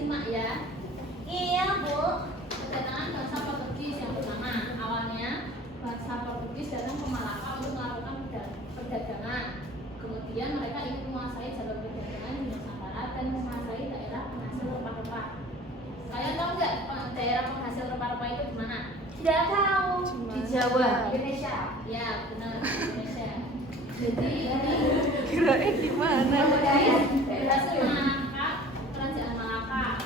simak ya. Iya, Bu. Kedatangan bangsa Portugis yang pertama. Awalnya bangsa Portugis datang ke Malaka untuk melakukan perdagangan. Kemudian mereka ingin menguasai jalur perdagangan di Nusantara dan menguasai daerah penghasil rempah-rempah. Kalian tahu nggak daerah penghasil rempah-rempah itu di mana? Tidak tahu. Di Jawa. Indonesia. Ya, benar, Indonesia. Jadi ini Kirain di mana? berhasil mengangkat kerajaan Malaka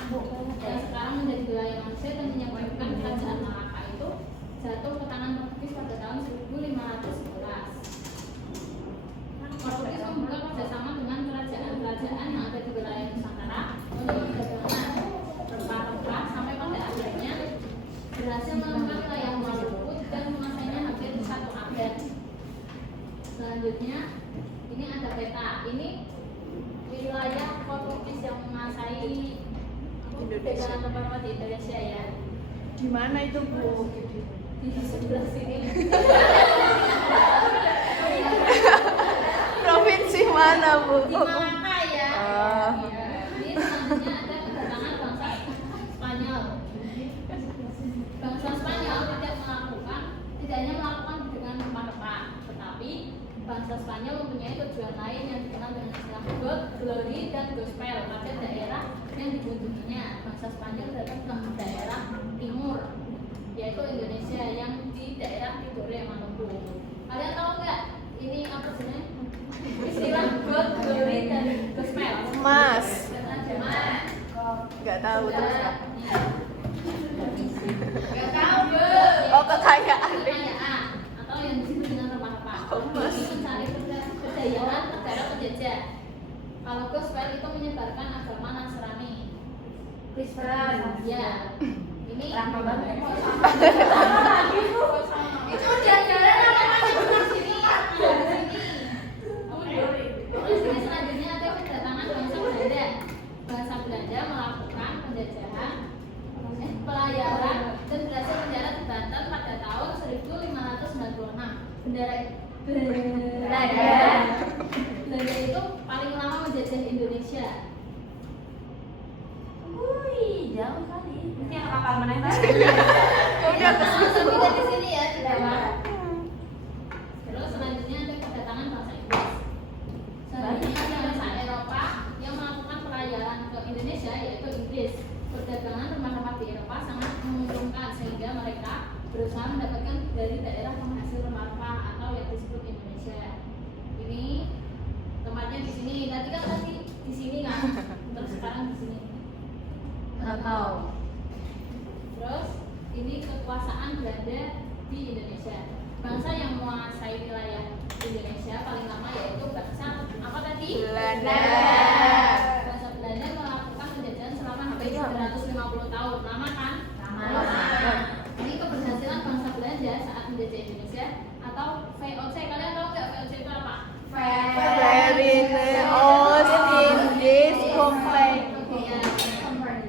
yang sekarang menjadi wilayah Malaysia dan menyebabkan kerajaan Malaka itu jatuh ke tangan Portugis pada tahun 1511. Portugis membuka kerjasama dengan kerajaan-kerajaan yang ada di wilayah Nusantara untuk perdagangan rempah-rempah sampai pada akhirnya berhasil menemukan wilayah Maluku dan menguasainya hampir 1 abad. Selanjutnya ini ada peta. Ini wilayah Portugis yang menguasai perdagangan rempah-rempah di Indonesia ya. Di mana itu, Bu? Di sebelah sini. Provinsi mana, Bu? Di Malaka ya. Ah. Ya. Ini selanjutnya ada kedatangan bangsa Spanyol. Bangsa Spanyol tidak hanya melakukan perdagangan rempah-rempah, tetapi bangsa Spanyol mempunyai tujuan lain yang dikenal dengan istilah God, Glory, dan Gospel pada daerah yang dikunjunginya. Bangsa Spanyol datang ke daerah timur, yaitu Indonesia yang di daerah Tidore Maluku. Kalian tahu nggak ini apa sebenarnya? Istilah God, Glory, dan Gospel. Mas. Mas. Nggak tahu terus. Kak. Nggak tahu, Bu. Oh, kekayaan. Kekayaan atau yang disebut dengan rempah-rempah. Ini mencari kejayaan negara penjajah. Kalau Gospel itu menyebarkan agama Nasrani. Kristen. Ya. Ini Lama banget. itu jajaran apa masih di sini? Di sini. Terus ini selanjutnya ada kedatangan bangsa Belanda. Bangsa Belanda melakukan penjajahan, pelayaran dan berhasil mendarat di Banten pada tahun 1596. Belanda itu paling lama menjajah Indonesia. Wih, jauh kali. Ini yang kapal mana yang Udah ke Sampai di sini ya, di bawah. Terus selanjutnya ada kedatangan bangsa Inggris. Selanjutnya ada bangsa Eropa yang melakukan pelayaran ke Indonesia, yaitu Inggris. Perdagangan rempah-rempah di Eropa sangat menguntungkan sehingga mereka berusaha mendapatkan dari daerah penghasil rempah-rempah atau yang disebut Indonesia. Ini tempatnya di sini. Tadi di sini kan, terus sekarang di sini. Nggak tahu. Terus ini kekuasaan Belanda di Indonesia. Bangsa yang menguasai wilayah Indonesia paling lama yaitu bangsa apa tadi? Belanda. Bangsa Belanda melakukan penjajahan selama hampir 350 tahun. Lama kan? Lama. Ini keberhasilan bangsa Belanda saat menjajah Indonesia atau VOC. Kalian tahu nggak VOC itu apa? Very Ost Indies Company. Ya,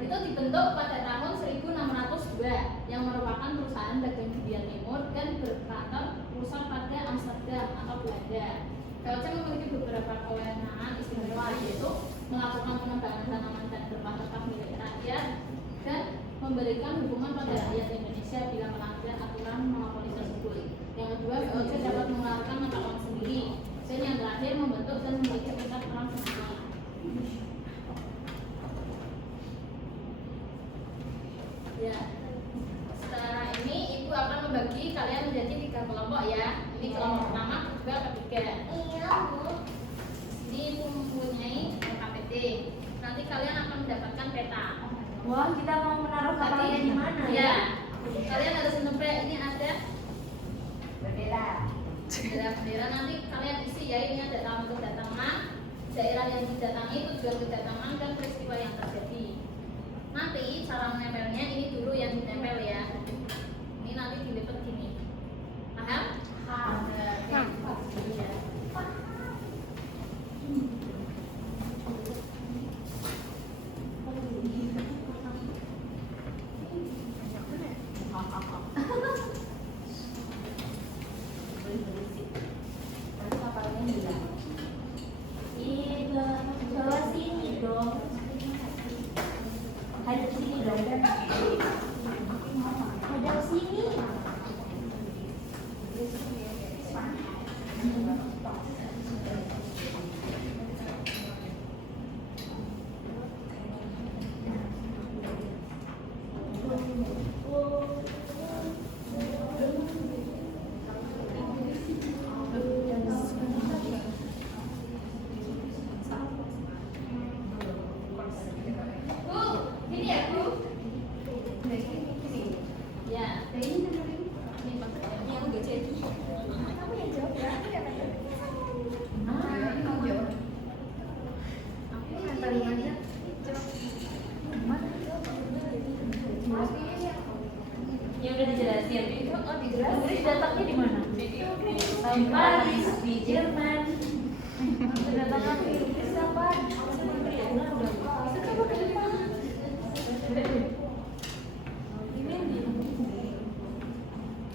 itu dibentuk pada tahun 1602 yang merupakan perusahaan dagang India Timur dan berkantor pusat pada Amsterdam atau Belanda. VOC memiliki beberapa kewenangan istimewa yaitu melakukan pengembangan tanaman dan rempah-rempah milik rakyat dan memberikan hukuman pada rakyat Indonesia bila melanggar aturan monopoli tersebut. Yang kedua, VOC dapat mengeluarkan mata uang sendiri. Dan yang terakhir membentuk dan memiliki tingkat peran sendiri. Ya, setelah ini ibu akan membagi kalian menjadi 3 kelompok ya. Ini kelompok pertama, kedua, ketiga. Iya, Bu. Ini ibu mempunyai KPT. Nanti kalian akan mendapatkan peta. Wah, kita mau menaruh kapalnya di mana? Ya, kalian harus menempel. Ini ada Bendera. bendera. Nanti kalian isi ya. Ini ada tamu kedatangan, daerah yang didatangi, tujuan kedatangan, dan peristiwa yang terjadi. Nanti cara menempelnya ini dulu yang ditempel ya. Ini nanti dilipat gini. Paham? Paham. Iya. kalimatnya yang udah dijelasin. oh dijelasin. Inggris datangnya di mana? Paris di Jerman. Datangnya di Inggris apa?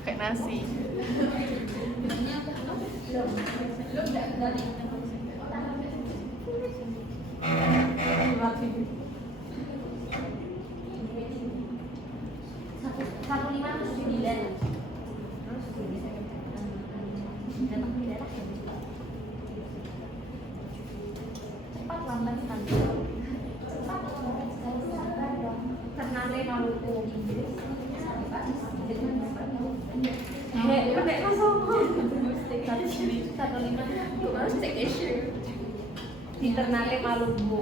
Kayak nasi. Satu lima tujuh sembilan. Datang di daerah ya. Cepat lambat nanti. Ternate Maluku Inggris. Pakai kosong. Satu lima. Harus take issue. Di Ternate Maluku.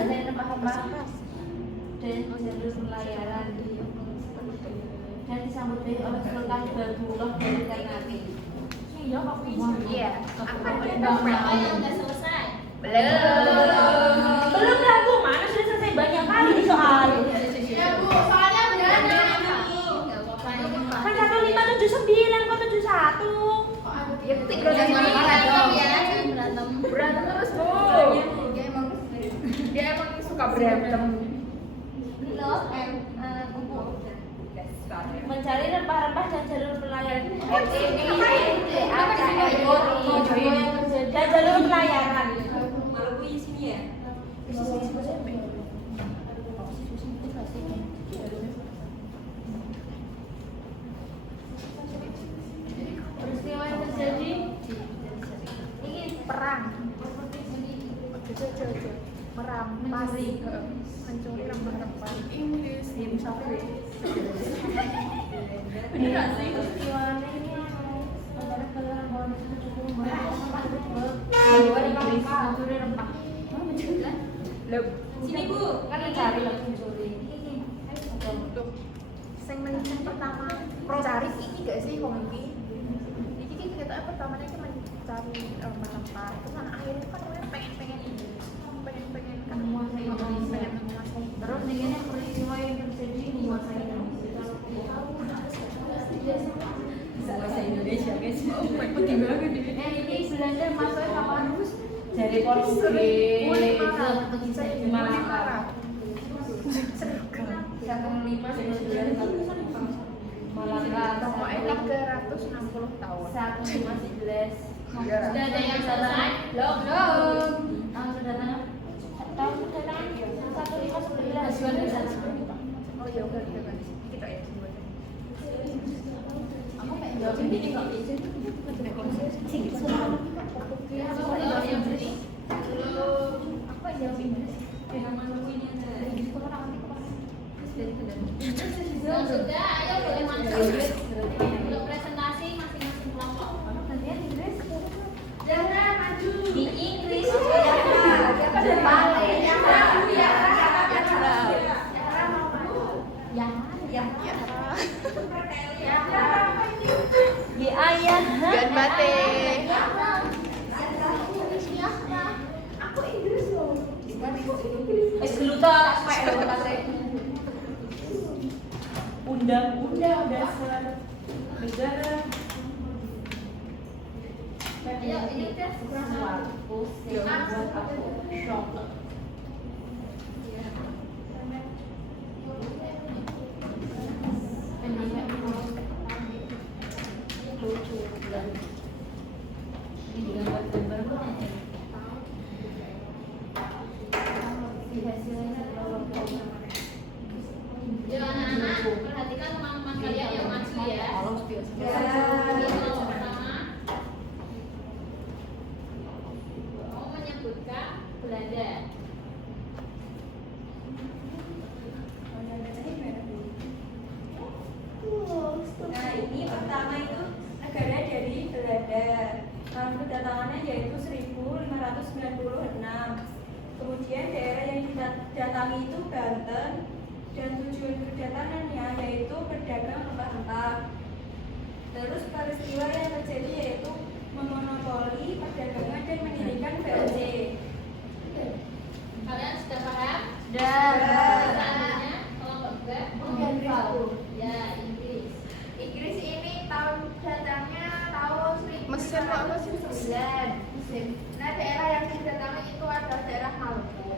Ada rempah-rempah dan jalur pelayaran dan disambut baik oleh Sultan Baturullah dari Ternate. Iya, Iya. Apa Bapak yang udah selesai. Belum lah Bu, mana sudah selesai banyak kali nih soal. Ya Bu, soalnya beneran ya. Enggak apa-apa ini Pak. Kan 1579 kok 71. Ya ketika Jangan udah marah berantem dong. ya, jangan berantem. Berantem terus bu. Dia emang suka berantem. Love and mencari rempah-rempah dan jalur pelayaran. Dan jalur pelayaran. Maluku di sini ya. Peristiwa yang terjadi Ini perang. Merampas, mencuri rempah-rempah. Inggris, musafir. Bener sih peristiwanya ini antara kelurahan bawah itu cukup mencuri rempah. Sini Bu, kan mencari lagi mencuri. Segmen pertama mencari ini gak sih komedi? Jadi kan kita pertamanya kan mencari rempah-rempah. Terus akhirnya kan udah pengen ini, pengen kan Menguasai Indonesia. pengen menguasai. Terus dengan peristiwa yang terjadi menguasai Indonesia. Menguasai Indonesia guys. Penting banget ini. Ini Belanda masuknya kapan? Dari Portugis. Portugis Malaka. 1599 Malaka. Pokoknya 360 tahun. 1511. Sudah ada yang selesai? Belum. Tahun kedatangan 1511. Oh ya udah kita ganti. Kita ya semuanya. Aku pengen jawabin ini kok. Apa yang Inggris? Yang sudah, ayo boleh masuk. Untuk presentasi masing-masing kelompok. Jangan maju. Di Inggris. Di ayah. Gan bate. Aku Inggris loh. Geluta tak sampai undang-undang dasar negara. Ayo, ini tes. Suatu yang membuat aku shock. Lucu banget. Ini gambar-gambar banget. Yuk anak-anak, perhatikan teman-teman kalian yang maju ya. Ini kelompok pertama. Mau menyebutkan Belanda. Nah, ini pertama itu negara dari Belanda. Tahun kedatangannya yaitu 1596. Kemudian daerah yang didatangi itu Banten dan tujuan kedatangannya yaitu berdagang rempah-rempah. peristiwa yang terjadi yaitu memonopoli perdagangan dan mendirikan VOC. Kalian sudah paham? Dan Selanjutnya kelompok B. Ya, Inggris. Inggris ini tahun datangnya tahun Mesin apa sih? 1909. Mesin. Nah, daerah yang didatangi itu adalah daerah Maroko.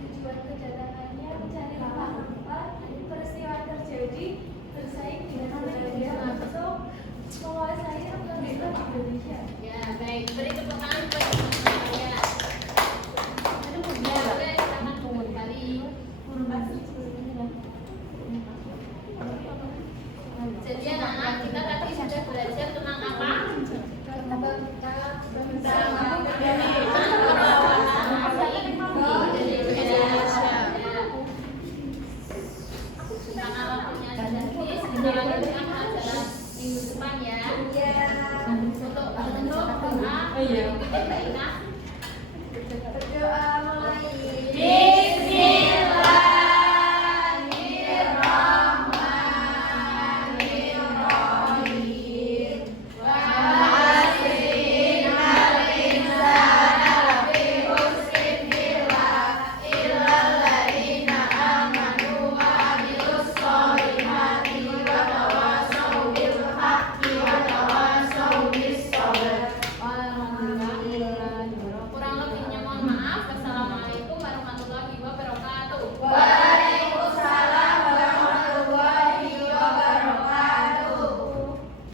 Tujuan kedatangannya mencari rempah-rempah. Peristiwa terjadi bersaing dengan Belanda masuk menguasai pemerintahan Indonesia. Ya, baik. Beri tepuk tangan buat teman-teman kalian. Ya, boleh silakan komentari. Jadi anak-anak kita tadi sudah belajar tentang apa? Tentang alam punya sejarah kita pelajaran minggu depan ya. Untuk bentuk doa, titik baiklah